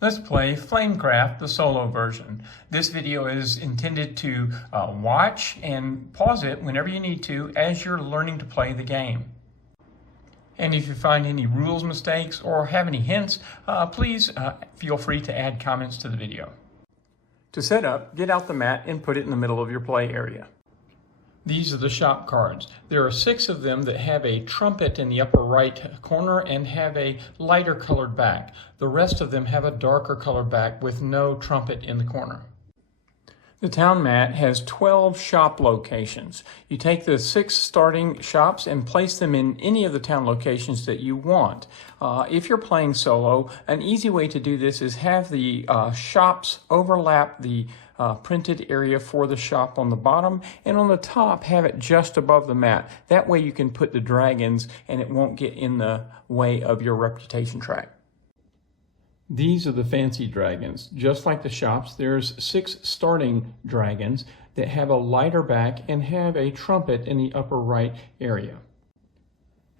Let's play Flamecraft, the solo version. This video is intended to watch and pause it whenever you need to as you're learning to play the game. And if you find any rules mistakes or have any hints, please feel free to add comments to the video. To set up, get out the mat and put it in the middle of your play area. These are the shop cards. There are 6 of them that have a trumpet in the upper right corner and have a lighter colored back. The rest of them have a darker colored back with no trumpet in the corner. The town mat has 12 shop locations. You take the 6 starting shops and place them in any of the town locations that you want. If you're playing solo, an easy way to do this is have the shops overlap the printed area for the shop on the bottom, and on the top have it just above the mat. That way you can put the dragons and it won't get in the way of your reputation track. These are the fancy dragons. Just like the shops, there's 6 starting dragons that have a lighter back and have a trumpet in the upper right area.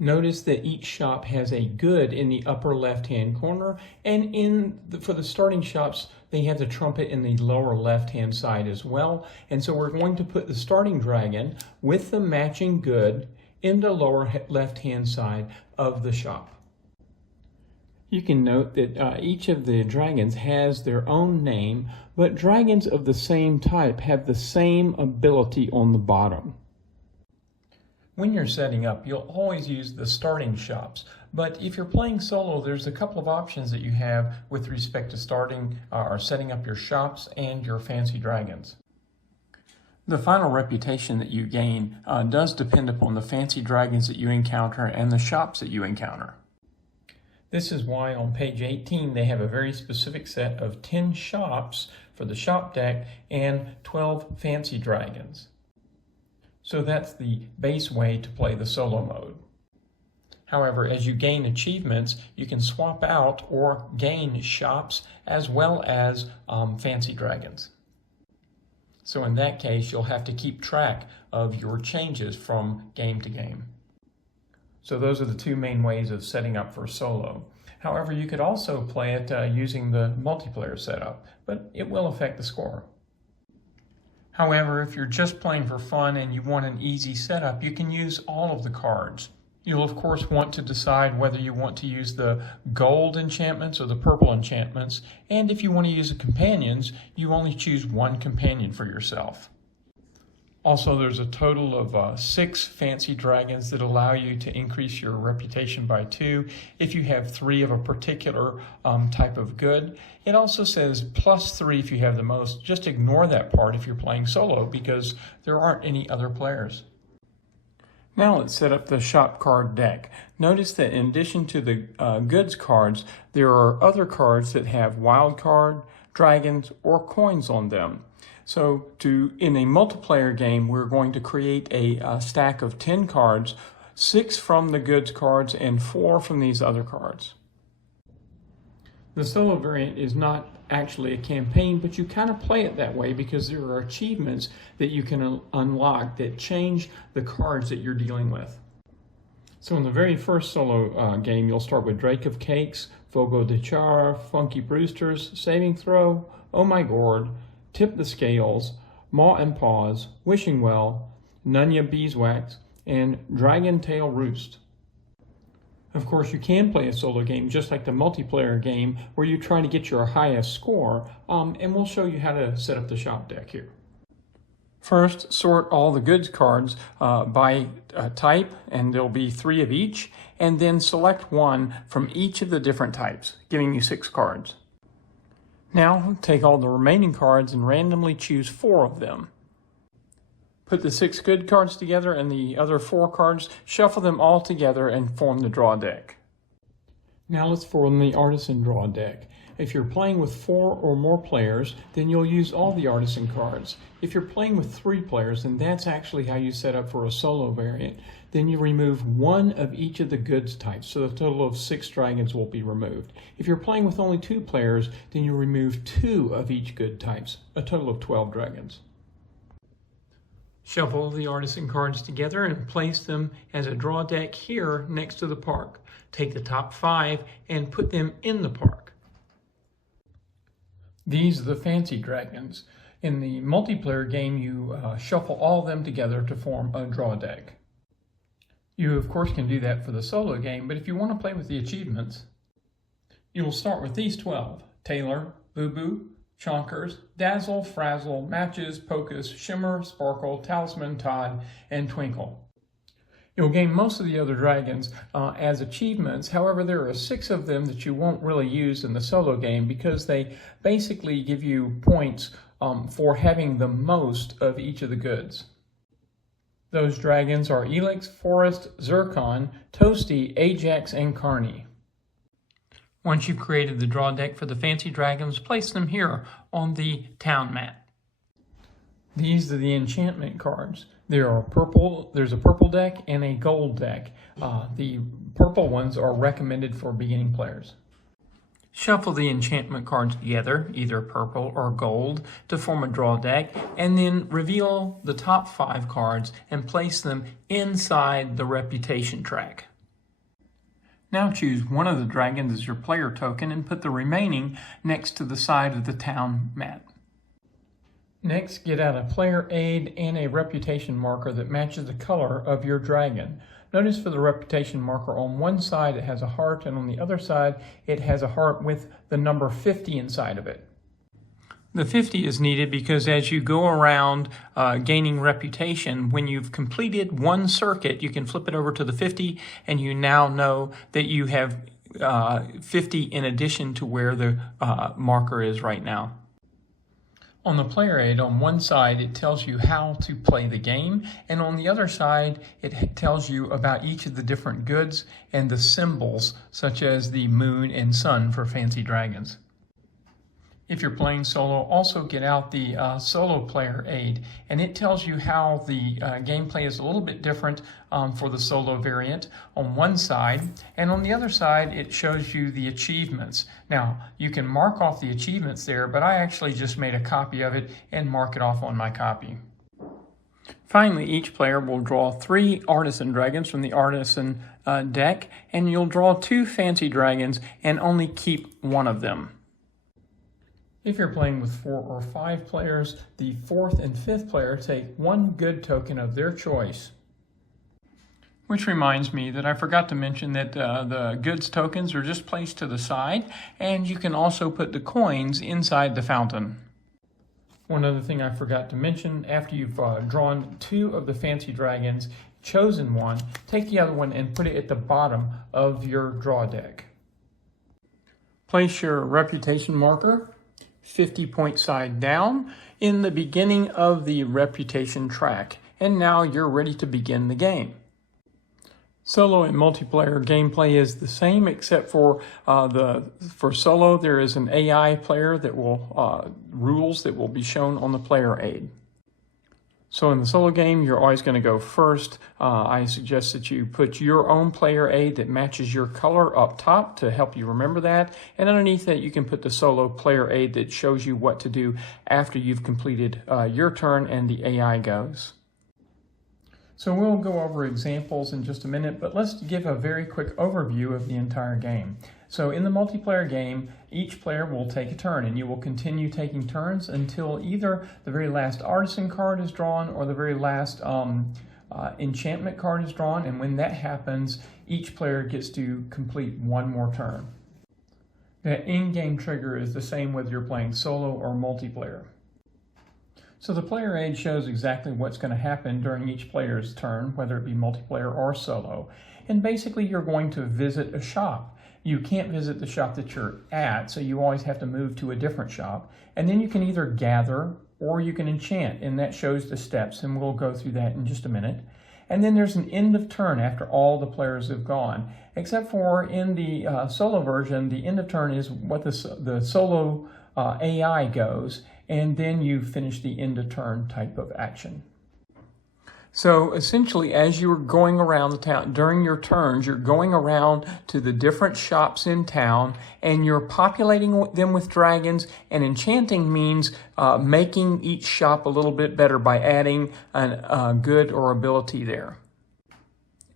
Notice that each shop has a good in the upper left-hand corner, and for the starting shops, they have the trumpet in the lower left-hand side as well. And so we're going to put the starting dragon with the matching good in the lower left-hand side of the shop. You can note that each of the dragons has their own name, but dragons of the same type have the same ability on the bottom. When you're setting up, you'll always use the starting shops, but if you're playing solo, there's a couple of options that you have with respect to starting or setting up your shops and your fancy dragons. The final reputation that you gain does depend upon the fancy dragons that you encounter and the shops that you encounter. This is why on page 18 they have a very specific set of 10 shops for the shop deck and 12 fancy dragons. So that's the base way to play the solo mode. However, as you gain achievements, you can swap out or gain shops as well as fancy dragons. So in that case, you'll have to keep track of your changes from game to game. So those are the 2 main ways of setting up for solo. However, you could also play it using the multiplayer setup, but it will affect the score. However, if you're just playing for fun and you want an easy setup, you can use all of the cards. You'll of course want to decide whether you want to use the gold enchantments or the purple enchantments, and if you want to use the companions, you only choose 1 companion for yourself. Also, there's a total of 6 fancy dragons that allow you to increase your reputation by 2 if you have 3 of a particular type of good. It also says +3 if you have the most. Just ignore that part if you're playing solo because there aren't any other players. Now let's set up the shop card deck. Notice that in addition to the goods cards, there are other cards that have wild card, dragons, or coins on them. So in a multiplayer game, we're going to create a stack of 10 cards, 6 from the goods cards and 4 from these other cards. The solo variant is not actually a campaign, but you kind of play it that way because there are achievements that you can unlock that change the cards that you're dealing with. So in the very first solo game, you'll start with Drake of Cakes, Fogo de Char, Funky Brewsters, Saving Throw, Oh My Gourd, Tip the Scales, Maw and Paws, Wishing Well, Nunya Beeswax, and Dragon Tail Roost. Of course, you can play a solo game just like the multiplayer game where you try to get your highest score, and we'll show you how to set up the shop deck here. First, sort all the goods cards by type, and there'll be 3 of each, and then select 1 from each of the different types, giving you 6 cards. Now, take all the remaining cards and randomly choose 4 of them. Put the 6 good cards together and the other 4 cards, shuffle them all together and form the draw deck. Now let's form the artisan draw deck. If you're playing with 4 or more players, then you'll use all the artisan cards. If you're playing with 3 players, then that's actually how you set up for a solo variant. Then you remove 1 of each of the goods types, so a total of 6 dragons will be removed. If you're playing with only 2 players, then you remove 2 of each good types, a total of 12 dragons. Shuffle the artisan cards together and place them as a draw deck here next to the park. Take the top 5 and put them in the park. These are the fancy dragons. In the multiplayer game, you shuffle all of them together to form a draw deck. You, of course, can do that for the solo game, but if you want to play with the achievements, you will start with these 12: Tailor, Boo Boo, Chonkers, Dazzle, Frazzle, Matches, Pocus, Shimmer, Sparkle, Talisman, Todd, and Twinkle. You'll gain most of the other dragons as achievements. However, there are 6 of them that you won't really use in the solo game because they basically give you points for having the most of each of the goods. Those dragons are Elix, Forest, Zircon, Toasty, Ajax, and Carney. Once you've created the draw deck for the fancy dragons, place them here on the town mat. These are the enchantment cards. There's a purple deck and a gold deck. The purple ones are recommended for beginning players. Shuffle the enchantment cards together, either purple or gold, to form a draw deck, and then reveal the top 5 cards and place them inside the reputation track. Now choose one of the dragons as your player token and put the remaining next to the side of the town mat. Next, get out a player aid and a reputation marker that matches the color of your dragon. Notice for the reputation marker, on one side it has a heart, and on the other side it has a heart with the number 50 inside of it. The 50 is needed because as you go around gaining reputation, when you've completed one circuit, you can flip it over to the 50, and you now know that you have 50 in addition to where the marker is right now. On the player aid, on one side, it tells you how to play the game, and on the other side, it tells you about each of the different goods and the symbols, such as the moon and sun for fancy dragons. If you're playing solo, also get out the solo player aid, and it tells you how the gameplay is a little bit different for the solo variant on one side, and on the other side it shows you the achievements. Now, you can mark off the achievements there, but I actually just made a copy of it and mark it off on my copy. Finally, each player will draw 3 artisan dragons from the artisan deck, and you'll draw 2 fancy dragons and only keep one of them. If you're playing with 4 or 5 players, the 4th and 5th player take one good token of their choice. Which reminds me that I forgot to mention that the goods tokens are just placed to the side, and you can also put the coins inside the fountain. One other thing I forgot to mention, after you've drawn 2 of the fancy dragons, chosen one, take the other one and put it at the bottom of your draw deck. Place your reputation marker 50 point side down in the beginning of the reputation track, and now you're ready to begin the game. Solo and multiplayer gameplay is the same, except for for solo there is an AI player that will rules that will be shown on the player aid. So in the solo game, you're always going to go first. I suggest that you put your own player aid that matches your color up top to help you remember that. And underneath that, you can put the solo player aid that shows you what to do after you've completed your turn and the AI goes. So we'll go over examples in just a minute, but let's give a very quick overview of the entire game. So in the multiplayer game, each player will take a turn, and you will continue taking turns until either the very last artisan card is drawn or the very last enchantment card is drawn, and when that happens, each player gets to complete one more turn. The in-game trigger is the same whether you're playing solo or multiplayer. So the player aid shows exactly what's going to happen during each player's turn, whether it be multiplayer or solo. And basically you're going to visit a shop. You can't visit the shop that you're at, so you always have to move to a different shop. And then you can either gather or you can enchant, and that shows the steps, and we'll go through that in just a minute. And then there's an end of turn after all the players have gone, except for in the solo version, the end of turn is what the solo AI goes, and then you finish the end of turn type of action. So essentially, as you're going around the town, during your turns, you're going around to the different shops in town, and you're populating them with dragons, and enchanting means making each shop a little bit better by adding a good or ability there.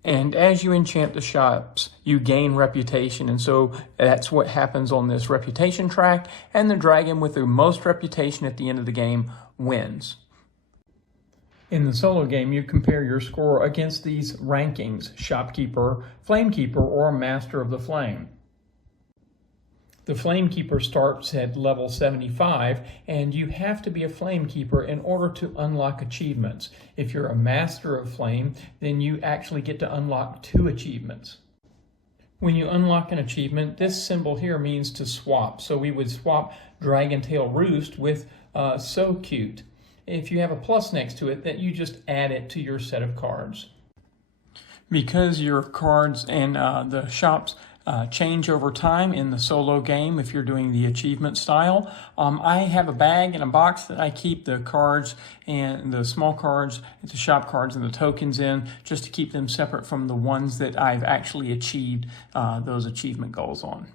And as you enchant the shops, you gain reputation. And so that's what happens on this reputation track. And the dragon with the most reputation at the end of the game wins. In the solo game, you compare your score against these rankings: Shopkeeper, Flamekeeper, or Master of the Flame. The Flamekeeper starts at level 75, and you have to be a Flamekeeper in order to unlock achievements. If you're a Master of Flame, then you actually get to unlock 2 achievements. When you unlock an achievement, this symbol here means to swap. So we would swap Dragon Tail Roost with So Cute. If you have a plus next to it, that you just add it to your set of cards. Because your cards and the shops change over time in the solo game if you're doing the achievement style, I have a bag and a box that I keep the cards and the small cards, the shop cards and the tokens in, just to keep them separate from the ones that I've actually achieved those achievement goals on.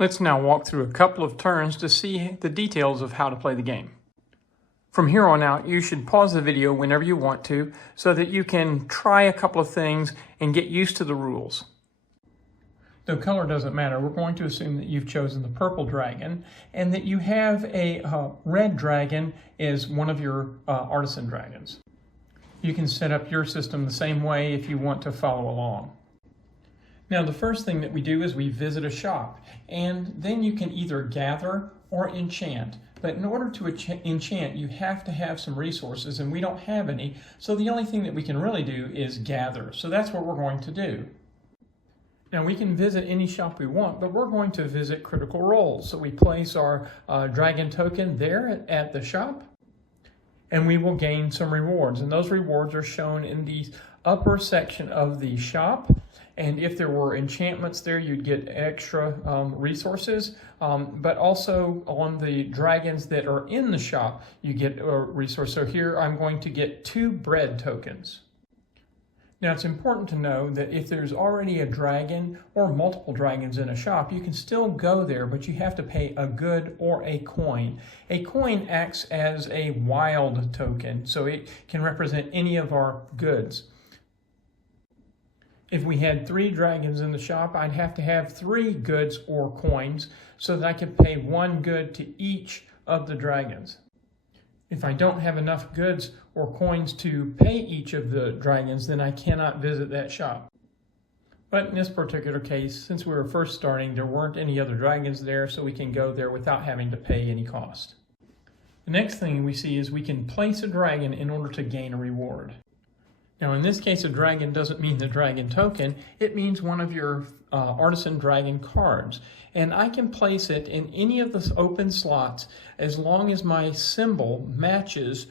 Let's now walk through a couple of turns to see the details of how to play the game. From here on out, you should pause the video whenever you want to so that you can try a couple of things and get used to the rules. The color doesn't matter. We're going to assume that you've chosen the purple dragon and that you have a red dragon as one of your artisan dragons. You can set up your system the same way if you want to follow along. Now, the first thing that we do is we visit a shop, and then you can either gather or enchant. But in order to enchant, you have to have some resources, and we don't have any, so the only thing that we can really do is gather. So that's what we're going to do. Now, we can visit any shop we want, but we're going to visit Critical Roles. So we place our dragon token there at the shop, and we will gain some rewards. And those rewards are shown in the upper section of the shop. And if there were enchantments there, you'd get extra resources. But also on the dragons that are in the shop, you get a resource. So here I'm going to get 2 bread tokens. Now, it's important to know that if there's already a dragon or multiple dragons in a shop, you can still go there, but you have to pay a good or a coin. A coin acts as a wild token, so it can represent any of our goods. If we had 3 dragons in the shop, I'd have to have 3 goods or coins so that I could pay 1 good to each of the dragons. If I don't have enough goods or coins to pay each of the dragons, then I cannot visit that shop. But in this particular case, since we were first starting, there weren't any other dragons there, so we can go there without having to pay any cost. The next thing we see is we can place a dragon in order to gain a reward. Now, in this case, a dragon doesn't mean the dragon token. It means one of your artisan dragon cards. And I can place it in any of the open slots as long as my symbol matches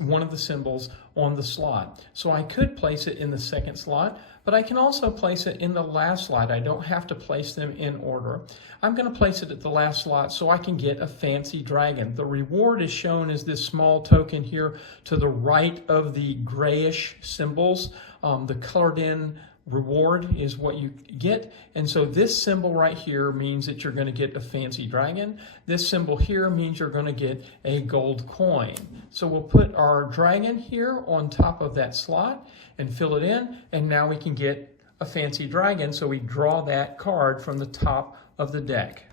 one of the symbols on the slot. So I could place it in the second slot, but I can also place it in the last slot. I don't have to place them in order. I'm going to place it at the last slot so I can get a fancy dragon. The reward is shown as this small token here to the right of the grayish symbols. The colored in reward is what you get. And so this symbol right here means that you're going to get a fancy dragon. This symbol here means you're going to get a gold coin. So we'll put our dragon here on top of that slot and fill it in. And now we can get a fancy dragon. So we draw that card from the top of the deck.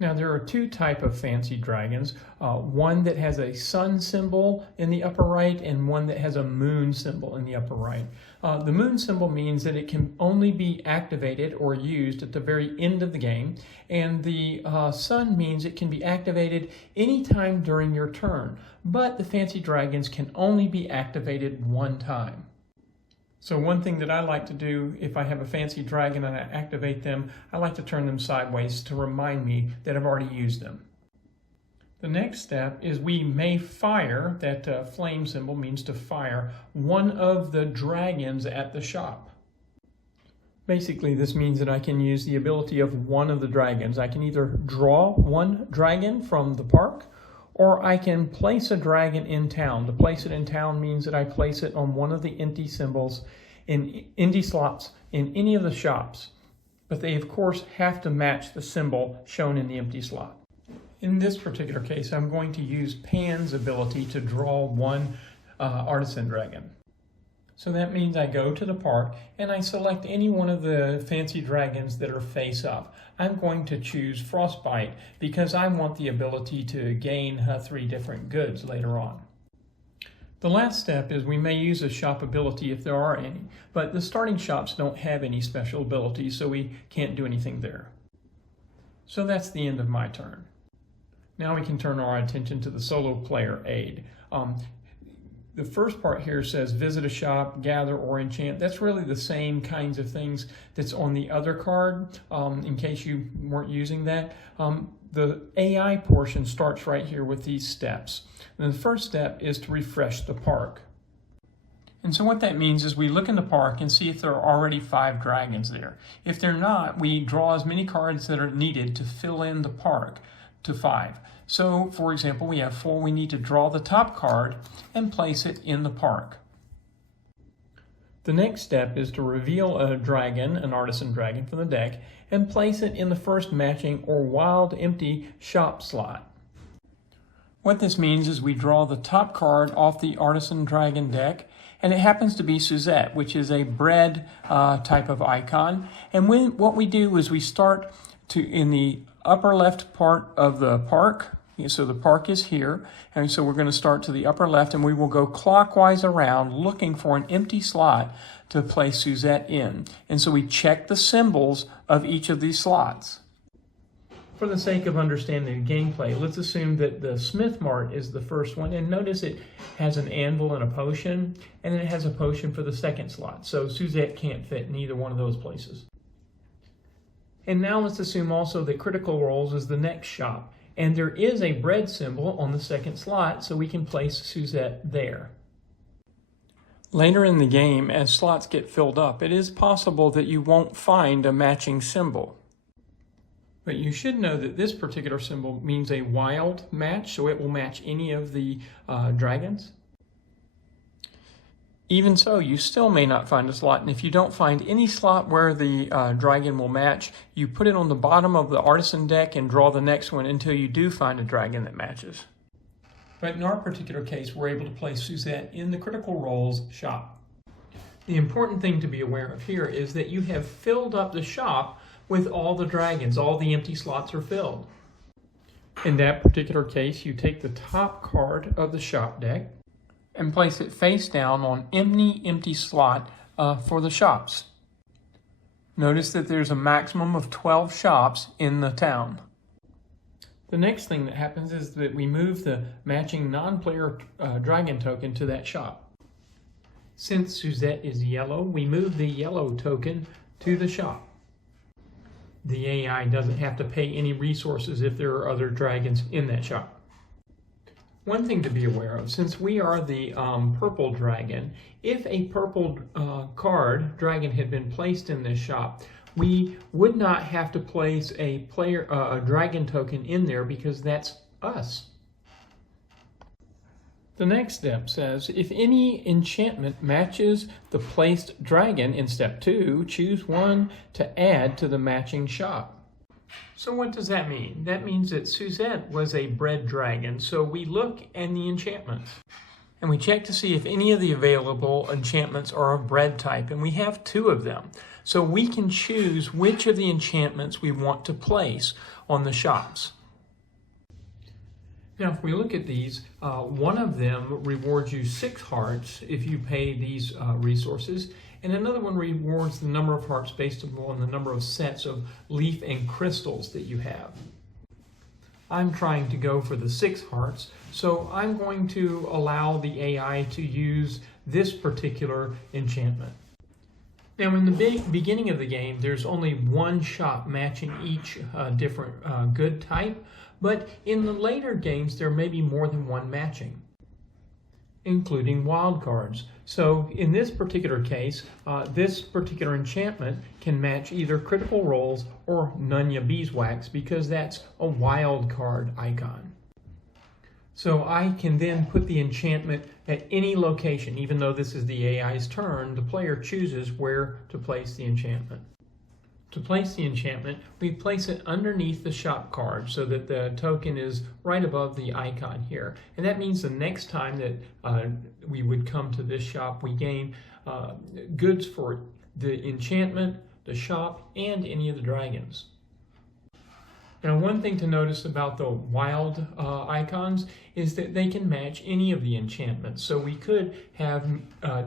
Now, there are 2 types of fancy dragons, one that has a sun symbol in the upper right and one that has a moon symbol in the upper right. The moon symbol means that it can only be activated or used at the very end of the game, and the sun means it can be activated anytime during your turn, but the fancy dragons can only be activated 1 time. So one thing that I like to do if I have a fancy dragon and I activate them, I like to turn them sideways to remind me that I've already used them. The next step is we may fire, that flame symbol means to fire, one of the dragons at the shop. Basically, this means that I can use the ability of one of the dragons. I can either draw one dragon from the park, or I can place a dragon in town. To place it in town means that I place it on one of the empty symbols in empty slots in any of the shops. But they, of course, have to match the symbol shown in the empty slot. In this particular case, I'm going to use Pan's ability to draw one artisan dragon. So that means I go to the park and I select any one of the fancy dragons that are face up. I'm going to choose Frostbite because I want the ability to gain 3 different goods later on. The last step is we may use a shop ability if there are any, but the starting shops don't have any special abilities, so we can't do anything there. So that's the end of my turn. Now we can turn our attention to the solo player aid. The first part here says visit a shop, gather, or enchant. That's really the same kinds of things that's on the other card, in case you weren't using that. The AI portion starts right here with these steps. And the first step is to refresh the park. And so what that means is we look in the park and see if there are already 5 dragons there. If they're not, we draw as many cards that are needed to fill in the park to 5. So, for example, we have 4. We need to draw the top card and place it in the park. The next step is to reveal a dragon, an artisan dragon from the deck, and place it in the first matching or wild empty shop slot. What this means is we draw the top card off the artisan dragon deck, and it happens to be Suzette, which is a bread type of icon. And what we do is we start in the upper left part of the park. So the park is here, and so we're going to start to the upper left, and we will go clockwise around looking for an empty slot to place Suzette in. And so we check the symbols of each of these slots. For the sake of understanding the gameplay, let's assume that the Smith Mart is the first one, and notice it has an anvil and a potion, and it has a potion for the second slot. So Suzette can't fit in either one of those places. And now let's assume also that Critical Roles is the next shop. And there is a bread symbol on the second slot, so we can place Suzette there. Later in the game, as slots get filled up, it is possible that you won't find a matching symbol. But you should know that this particular symbol means a wild match, so it will match any of the dragons. Even so, you still may not find a slot, and if you don't find any slot where the dragon will match, you put it on the bottom of the artisan deck and draw the next one until you do find a dragon that matches. But in our particular case, we're able to place Suzette in the Critical Roles shop. The important thing to be aware of here is that you have filled up the shop with all the dragons. All the empty slots are filled. In that particular case, you take the top card of the shop deck and place it face down on any empty slot for the shops. Notice that there's a maximum of 12 shops in the town. The next thing that happens is that we move the matching non-player dragon token to that shop. Since Suzette is yellow, we move the yellow token to the shop. The AI doesn't have to pay any resources if there are other dragons in that shop. One thing to be aware of, since we are the purple dragon, if a purple dragon had been placed in this shop, we would not have to place a dragon token in there because that's us. The next step says, if any enchantment matches the placed dragon in step 2, choose one to add to the matching shop. So what does that mean? That means that Suzette was a bread dragon, so we look in the enchantments. And we check to see if any of the available enchantments are of bread type, and we have 2 of them. So we can choose which of the enchantments we want to place on the shops. Now, if we look at these, one of them rewards you 6 hearts if you pay these resources, and another one rewards the number of hearts based on the number of sets of leaf and crystals that you have. I'm trying to go for the 6 hearts, so I'm going to allow the AI to use this particular enchantment. Now, in the beginning of the game, there's only one shop matching each different good type, but in the later games, there may be more than one matching, including wild cards. So in this particular case, this particular enchantment can match either Critical Roles or Nunya Beeswax because that's a wild card icon. So I can then put the enchantment at any location. Even though this is the AI's turn, the player chooses where to place the enchantment. To place the enchantment, we place it underneath the shop card so that the token is right above the icon here. And that means the next time that we would come to this shop, we gain goods for the enchantment, the shop, and any of the dragons. Now, one thing to notice about the wild icons is that they can match any of the enchantments. So we could have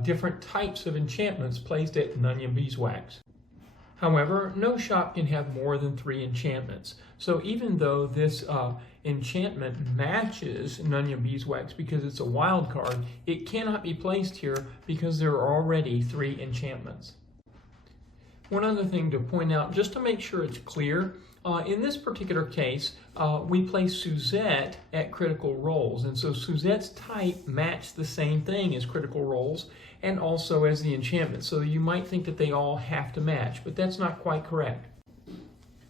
different types of enchantments placed at Nunya Beeswax. However, no shop can have more than 3 enchantments. So even though this enchantment matches Nunya Beeswax because it's a wild card, it cannot be placed here because there are already 3 enchantments. One other thing to point out, just to make sure it's clear, in this particular case, we place Suzette at critical roles. And so Suzette's type matched the same thing as critical roles and also as the enchantment. So you might think that they all have to match, but that's not quite correct.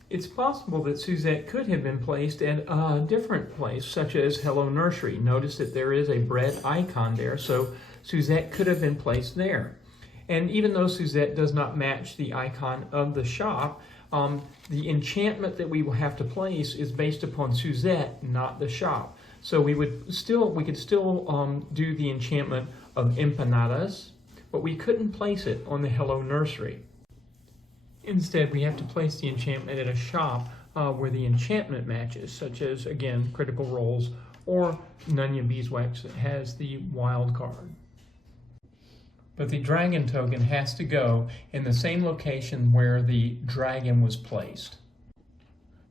It's possible that Suzette could have been placed at a different place, such as Hello Nursery. Notice that there is a bread icon there, so Suzette could have been placed there. And even though Suzette does not match the icon of the shop, the enchantment that we will have to place is based upon Suzette, not the shop. So we could still do the enchantment of empanadas, but we couldn't place it on the Hello Nursery. Instead, we have to place the enchantment at a shop where the enchantment matches, such as, again, Critical Roles or Nunya Beeswax that has the wild card. But the dragon token has to go in the same location where the dragon was placed.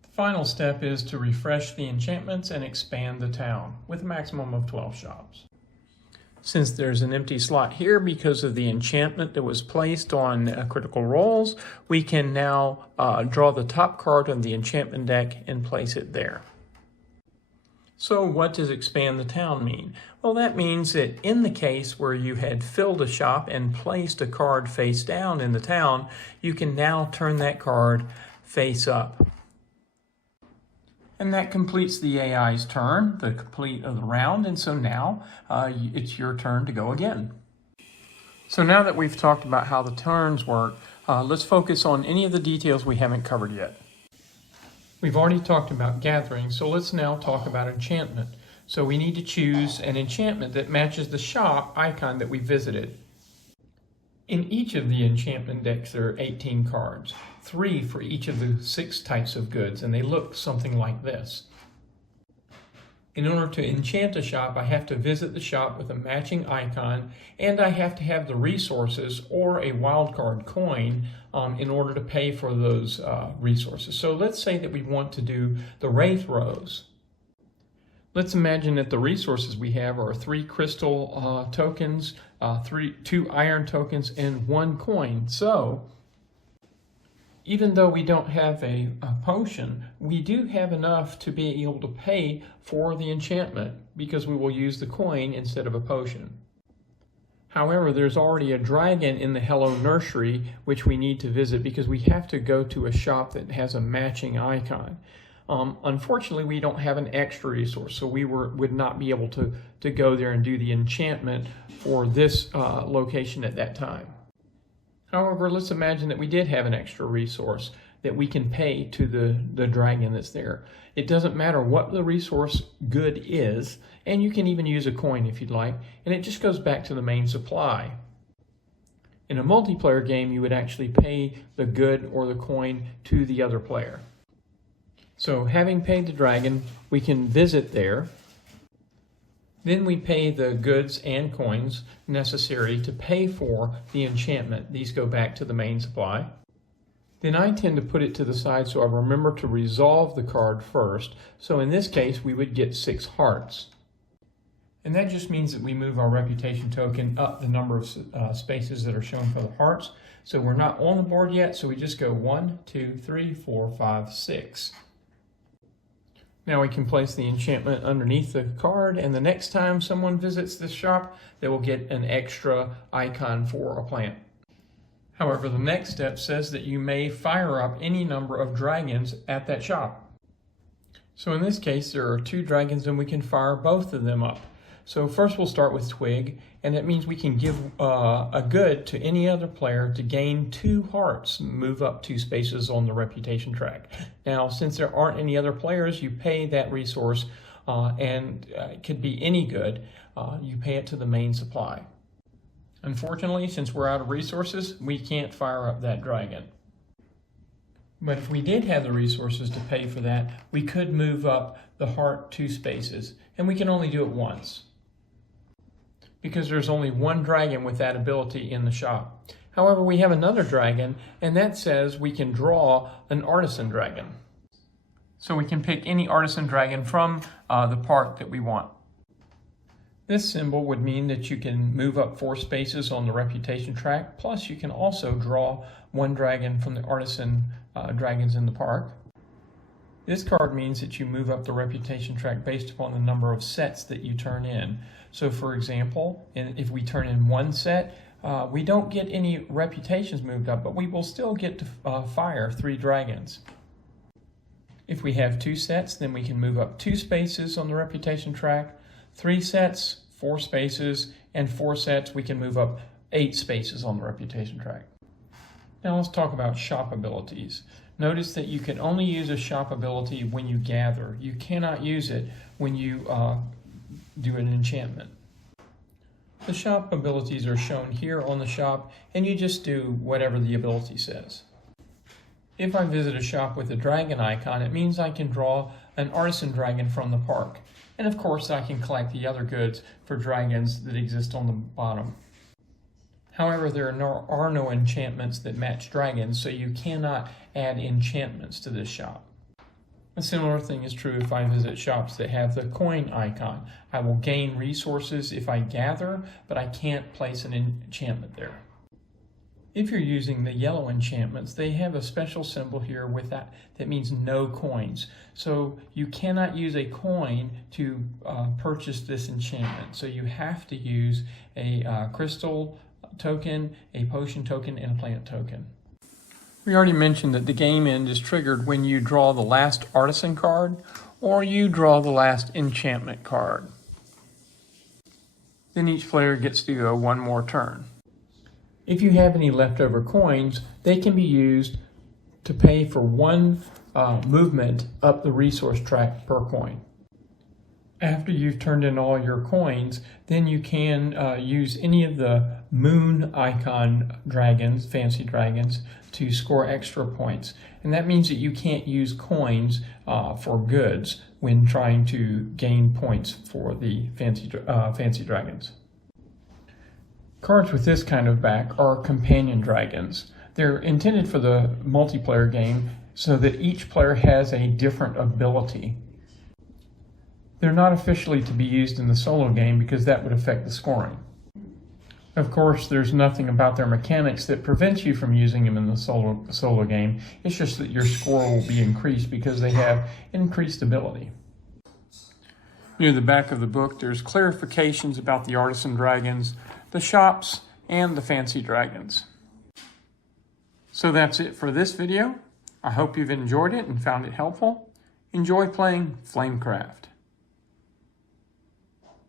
The final step is to refresh the enchantments and expand the town with a maximum of 12 shops. Since there's an empty slot here because of the enchantment that was placed on critical roles, we can now draw the top card on the enchantment deck and place it there. So what does expand the town mean? Well, that means that in the case where you had filled a shop and placed a card face down in the town, you can now turn that card face up. And that completes the AI's turn, the complete of the round, and so now it's your turn to go again. So now that we've talked about how the turns work, let's focus on any of the details we haven't covered yet. We've already talked about gathering, so let's now talk about enchantment. So we need to choose an enchantment that matches the shop icon that we visited. In each of the enchantment decks, there are 18 cards, 3 for each of the 6 types of goods, and they look something like this. In order to enchant a shop, I have to visit the shop with a matching icon, and I have to have the resources or a wildcard coin in order to pay for those resources. So let's say that we want to do the Wraith Rose. Let's imagine that the resources we have are 3 crystal tokens, 2 iron tokens, and 1 coin. So even though we don't have a potion, we do have enough to be able to pay for the enchantment because we will use the coin instead of a potion. However, there's already a dragon in the Hello Nursery which we need to visit because we have to go to a shop that has a matching icon. Unfortunately, we don't have an extra resource, so we would not be able to go there and do the enchantment for this location at that time. However, let's imagine that we did have an extra resource that we can pay to the dragon that's there. It doesn't matter what the resource good is, and you can even use a coin if you'd like, and it just goes back to the main supply. In a multiplayer game, you would actually pay the good or the coin to the other player. So having paid the dragon, we can visit there. Then we pay the goods and coins necessary to pay for the enchantment. These go back to the main supply. Then I tend to put it to the side so I remember to resolve the card first. So in this case, we would get 6 hearts. And that just means that we move our reputation token up the number of spaces that are shown for the hearts. So we're not on the board yet, so we just go 1, 2, 3, 4, 5, 6. Now we can place the enchantment underneath the card, and the next time someone visits this shop, they will get an extra icon for a plant. However, the next step says that you may fire up any number of dragons at that shop. So in this case, there are 2 dragons and we can fire both of them up. So first we'll start with Twig, and that means we can give a good to any other player to gain 2 hearts, move up 2 spaces on the reputation track. Now, since there aren't any other players, you pay that resource, and it could be any good. You pay it to the main supply. Unfortunately, since we're out of resources, we can't fire up that dragon. But if we did have the resources to pay for that, we could move up the heart 2 spaces, and we can only do it once, because there's only one dragon with that ability in the shop. However, we have another dragon, and that says we can draw an artisan dragon. So we can pick any artisan dragon from the park that we want. This symbol would mean that you can move up 4 spaces on the reputation track, plus you can also draw 1 dragon from the artisan dragons in the park. This card means that you move up the reputation track based upon the number of sets that you turn in. So for example, if we turn in 1 set, we don't get any reputations moved up, but we will still get to fire 3 dragons. If we have 2 sets, then we can move up 2 spaces on the reputation track. 3 sets, 4 spaces, and 4 sets, we can move up 8 spaces on the reputation track. Now let's talk about shop abilities. Notice that you can only use a shop ability when you gather. You cannot use it when you do an enchantment. The shop abilities are shown here on the shop, and you just do whatever the ability says. If I visit a shop with a dragon icon, it means I can draw an artisan dragon from the park. And of course, I can collect the other goods for dragons that exist on the bottom. However, there are no enchantments that match dragons, so you cannot add enchantments to this shop. A similar thing is true if I visit shops that have the coin icon. I will gain resources if I gather, but I can't place an enchantment there. If you're using the yellow enchantments, they have a special symbol here with that means no coins. So you cannot use a coin to purchase this enchantment. So you have to use a crystal token, a potion token, and a plant token. We already mentioned that the game end is triggered when you draw the last artisan card or you draw the last enchantment card. Then each player gets to go 1 more turn. If you have any leftover coins, they can be used to pay for 1 movement up the resource track per coin. After you've turned in all your coins, then you can use any of the moon icon dragons, fancy dragons, to score extra points. And that means that you can't use coins for goods when trying to gain points for the fancy dragons. Cards with this kind of back are companion dragons. They're intended for the multiplayer game so that each player has a different ability. They're not officially to be used in the solo game because that would affect the scoring. Of course, there's nothing about their mechanics that prevents you from using them in the solo game. It's just that your score will be increased because they have increased ability. Near the back of the book, there's clarifications about the artisan dragons, the shops, and the fancy dragons. So that's it for this video. I hope you've enjoyed it and found it helpful. Enjoy playing Flamecraft.